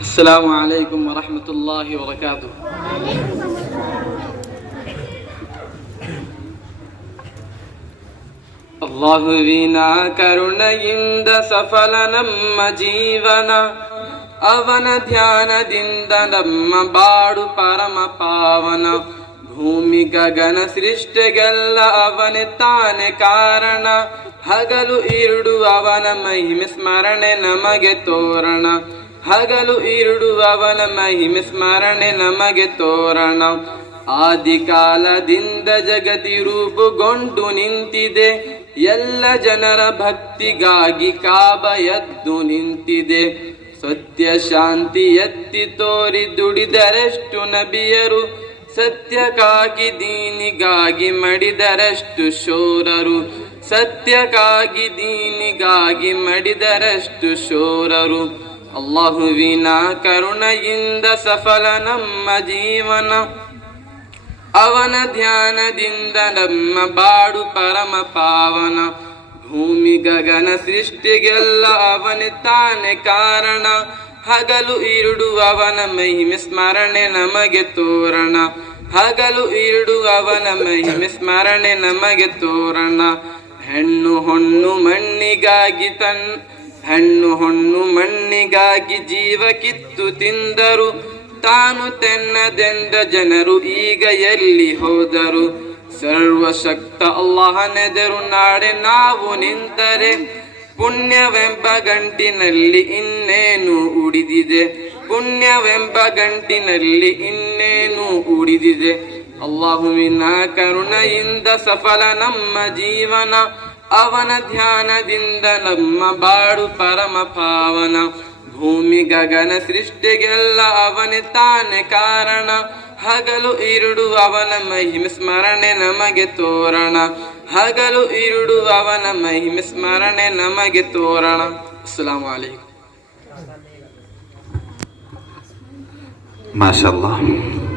السلام عليكم ورحمة الله وبركاته. ಅಲ್ಲಾಹುವಿನ ಕರುಣೆಯಿಂದ ಸಫಲ ನಮ್ಮ ಜೀವನ, ಅವನ ಧ್ಯಾನದಿಂದ ನಮ್ಮ ಬಾಡು ಪರಮ ಪಾವನ. ಭೂಮಿ ಗಗನ ಸೃಷ್ಟಿಗೆಲ್ಲ ಅವನೇ ತಾನೆ ಕಾರಣ, ಹಗಲು ಇರುಡು ಅವನ ಮಹಿಮೆ ಸ್ಮರಣೆ ನಮಗೆ ತೋರಣ. ಹಗಲು ಇರುಡು ಅವನ ಮಹಿಮೆ ಸ್ಮರಣೆ ನಮಗೆ ತೋರಣ. ಆದಿಕಾಲದಿಂದ ಜಗತಿ ರೂಪುಗೊಂಡು ನಿಂತಿದೆ, ಎಲ್ಲ ಜನರ ಭಕ್ತಿಗಾಗಿ ಕಾಬ ಎದ್ದು ನಿಂತಿದೆ. ಸತ್ಯ ಶಾಂತಿ ಎತ್ತಿ ತೋರಿ ದುಡಿದರೆಷ್ಟು ನಬಿಯರು, ಸತ್ಯಕ್ಕಾಗಿ ದೀನಿಗಾಗಿ ಮಡಿದರಷ್ಟು ಶೂರರು. ಸತ್ಯಕ್ಕಾಗಿ ದೀನಿಗಾಗಿ ಮಡಿದರಷ್ಟು ಶೂರರು. ಅಲ್ಲಾಹುವಿನ ಕರುಣೆಯಿಂದ ಸಫಲ ನಮ್ಮ ಜೀವನ, ಅವನ ಧ್ಯಾನದಿಂದ ನಮ್ಮ ಬಾಡು ಪರಮ ಪಾವನ. ಭೂಮಿ ಗಗನ ಸೃಷ್ಟಿಗೆಲ್ಲ ಅವನೇ ತಾನೆ ಕಾರಣ, ಹಗಲು ಇರುಡು ಅವನ ಮಹಿಮೆ ಸ್ಮರಣೆ ನಮಗೆ ತೋರಣ. ಹಗಲು ಇರುಡು ಅವನ ಮಹಿಮೆ ಸ್ಮರಣೆ ನಮಗೆ ತೋರಣ. ಹೆಣ್ಣು ಹೊಣ್ಣು ಮಣ್ಣಿಗಾಗಿ ಜೀವ ಕಿತ್ತು ತಿಂದರು, ತಾನು ತೆನ್ನದೆಂದ ಜನರು ಈಗ ಎಲ್ಲಿ ಹೋದರು. ಸರ್ವಶಕ್ತ ಅಲ್ಲಾಹನೆದರು ನಾಡೆ ನಾವು ನಿಂತರೆ, ಪುಣ್ಯವೆಂಬ ಗಂಟಿನಲ್ಲಿ ಇನ್ನೇನು ಉಳಿದಿದೆ. ಪುಣ್ಯವೆಂಬ ಗಂಟಿನಲ್ಲಿ ಇನ್ನೇನು ಉಳಿದಿದೆ. ಅಲ್ಲಾಹುವಿನ ಕರುಣೆಯಿಂದ ಸಫಲ ನಮ್ಮ ಜೀವನ, ಅವನ ಧ್ಯಾನದಿಂದ ನಮ್ಮ ಬಾಡು ಪರಮ ಪಾವನ. ಭೂಮಿ ಗಗನ ಸೃಷ್ಟಿಗೆಲ್ಲ ಅವನೇ ತಾನೆ ಕಾರಣ, ಹಗಲು ಇರುಡು ಅವನ ಮಹಿಮೆ ಸ್ಮರಣೆ ನಮಗೆ ತೋರಣ. ಹಗಲು ಇರುಡು ಅವನ ಮಹಿಮೆ ಸ್ಮರಣೆ ನಮಗೆ ತೋರಣ. ಅಸ್ಸಲಾಮು ಅಲೈಕುಂ. ಮಾಷಾಅಲ್ಲಾಹ್.